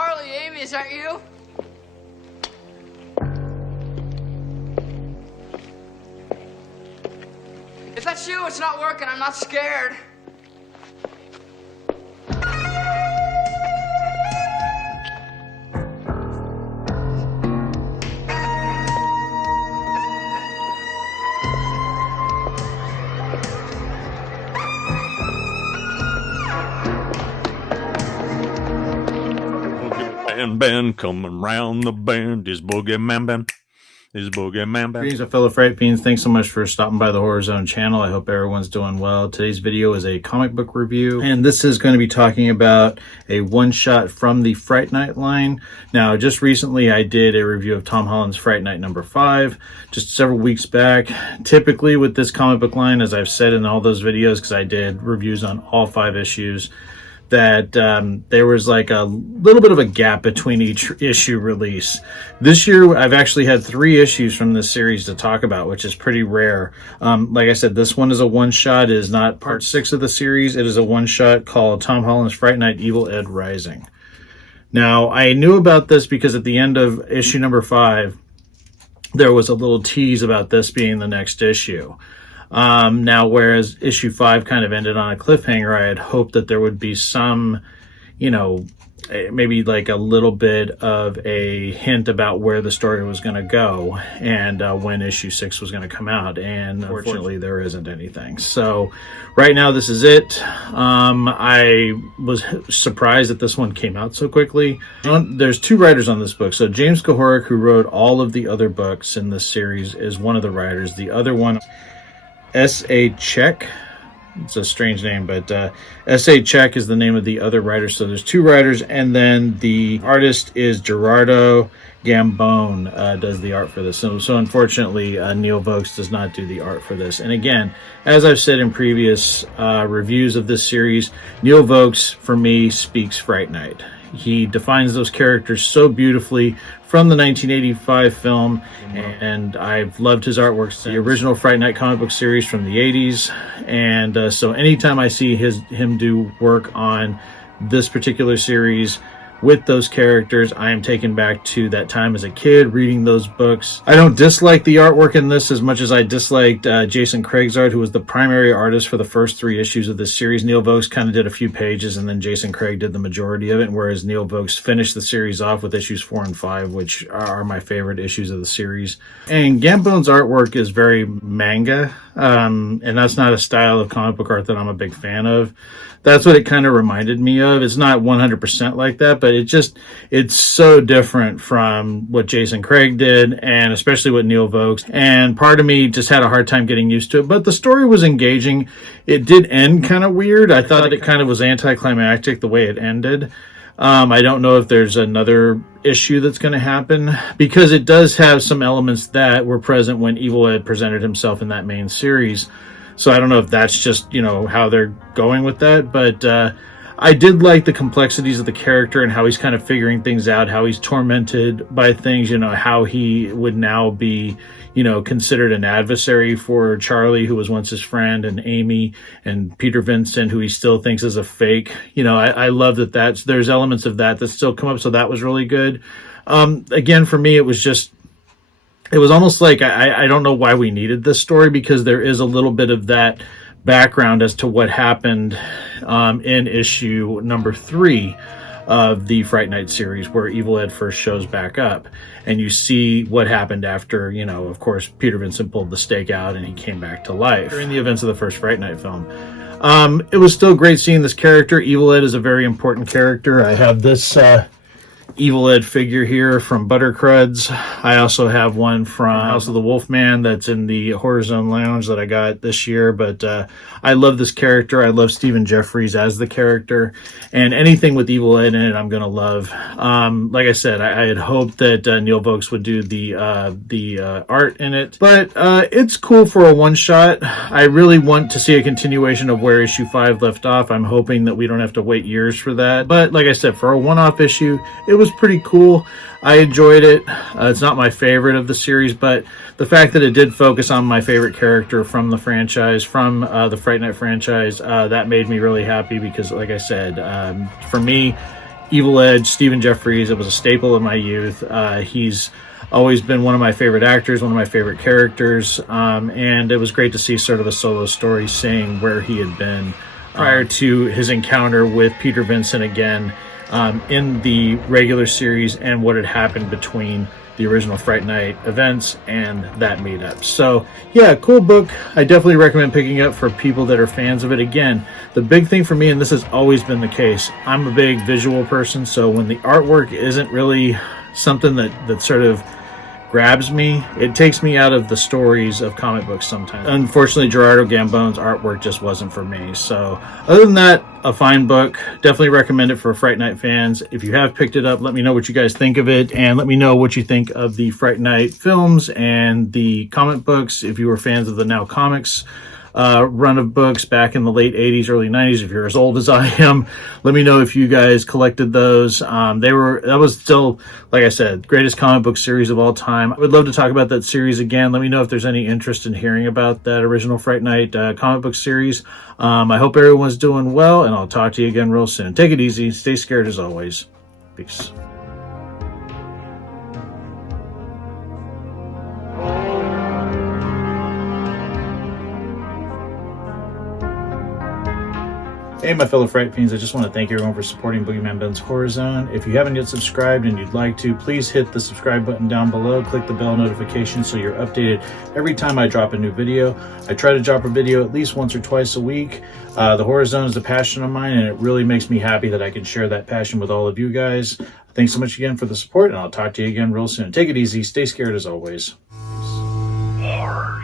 Charlie, Amy, is that you? If that's you, it's not working. I'm not scared. Band coming round the bend is Boogie Man Band. Is Boogie Man Band. Greetings, fellow Fright Fiends. Thanks so much for stopping by the Horror Zone channel. I hope everyone's doing well. Today's video is a comic book review, and this is going to be talking about a one-shot from the Fright Night line. Now, just recently I did a review of Tom Holland's Fright Night number 5, just several weeks back. Typically with this comic book line, as I've said in all those videos, because I did reviews on all 5 issues, that there was like a little bit of a gap between each issue release. This year, I've actually had 3 issues from this series to talk about, which is pretty rare. Like I said, this one is a one-shot. It is not part 6 of the series. It is a one-shot called Tom Holland's Fright Night Evil Ed Rising. Now, I knew about this because at the end of issue number 5, there was a little tease about this being the next issue. Now, whereas issue 5 kind of ended on a cliffhanger, I had hoped that there would be some, you know, maybe like a little bit of a hint about where the story was going to go and when issue 6 was going to come out. And unfortunately, there isn't anything. So right now, this is it. I was surprised that this one came out so quickly. There's 2 writers on this book. So James Kahoric, who wrote all of the other books in this series, is one of the writers. The other one, S.A. Czech. It's a strange name, but S.A. Czech is the name of the other writer. So there's 2 writers, and then the artist is Gerardo Gambone, does the art for this. So unfortunately, Neil Vokes does not do the art for this. And again, as I've said in previous reviews of this series, Neil Vokes, for me, speaks Fright Night. He defines those characters so beautifully from the 1985 film, and I've loved his artwork since the original Fright Night comic book series from the 80s. And so anytime I see him do work on this particular series with those characters, I am taken back to that time as a kid reading those books. I don't dislike the artwork in this as much as I disliked Jason Craig's art, who was the primary artist for the first 3 issues of this series. Neil Vokes kind of did a few pages, and then Jason Craig did the majority of it, whereas Neil Vokes finished the series off with issues 4 and 5, which are my favorite issues of the series. And Gambone's artwork is very manga, and that's not a style of comic book art that I'm a big fan of. That's what it kind of reminded me of. It's not 100% like that, but it's so different from what Jason Craig did, and especially what Neil Vokes. And part of me just had a hard time getting used to it, but the story was engaging. It did end kind of weird. I thought it kind of was anticlimactic the way it ended. I don't know if there's another issue that's going to happen, because it does have some elements that were present when Evil Ed presented himself in that main series. So I don't know if that's just, you know, how they're going with that, but I did like the complexities of the character and how he's kind of figuring things out, how he's tormented by things, you know, how he would now be, you know, considered an adversary for Charlie, who was once his friend, and Amy, and Peter Vincent, who he still thinks is a fake. You know, I love that there's elements of that still come up, so that was really good. Again, for me, it was almost like I don't know why we needed this story, because there is a little bit of that background as to what happened in issue number 3 of the Fright Night series, where Evil Ed first shows back up, and you see what happened after, you know, of course, Peter Vincent pulled the stake out and he came back to life during the events of the first Fright Night film. It was still great seeing this character. Evil Ed is a very important character. I have this Evil Ed figure here from Buttercruds. I also have one from House of the Wolfman that's in the Horror Zone Lounge that I got this year. But I love this character. I love Stephen Jeffries as the character, and anything with Evil Ed in it, I'm gonna love. Like I said, I had hoped that Neil Vokes would do the art in it, but it's cool for a one shot. I really want to see a continuation of where issue 5 left off. I'm hoping that we don't have to wait years for that. But like I said, for a one-off issue, it was pretty cool. I enjoyed it. It's not my favorite of the series, but the fact that it did focus on my favorite character from the franchise, from the Fright Night franchise, that made me really happy, because like I said, for me, Evil Edge, Stephen Jeffries. It was a staple of my youth. He's always been one of my favorite actors, one of my favorite characters, and it was great to see sort of a solo story saying where he had been prior to his encounter with Peter Vincent again in the regular series, and what had happened between the original Fright Night events and that meetup. So yeah, cool book. I definitely recommend picking up for people that are fans of it. Again, the big thing for me, and this has always been the case, I'm a big visual person, so when the artwork isn't really something that sort of grabs me, it takes me out of the stories of comic books sometimes. Unfortunately, Gerardo Gambone's artwork just wasn't for me. So other than that, a fine book. Definitely recommend it for Fright Night fans. If you have picked it up, let me know what you guys think of it, and let me know what you think of the Fright Night films and the comic books. If you were fans of the Now Comics run of books back in the late 80s, early 90s, if you're as old as I am, let me know if you guys collected those. That was still, like I said, greatest comic book series of all time. I would love to talk about that series again. Let me know if there's any interest in hearing about that original Fright Night comic book series. I hope everyone's doing well, and I'll talk to you again real soon. Take it easy. Stay scared as always. Peace. Hey, my fellow Fright fiends, I just want to thank everyone for supporting Boogeyman Ben's Horror Zone. If you haven't yet subscribed and you'd like to, please hit the subscribe button down below. Click the bell notification so you're updated every time I drop a new video. I try to drop a video at least once or twice a week. The Horror Zone is a passion of mine, and it really makes me happy that I can share that passion with all of you guys. Thanks so much again for the support, and I'll talk to you again real soon. Take it easy. Stay scared as always. Peace. Horror.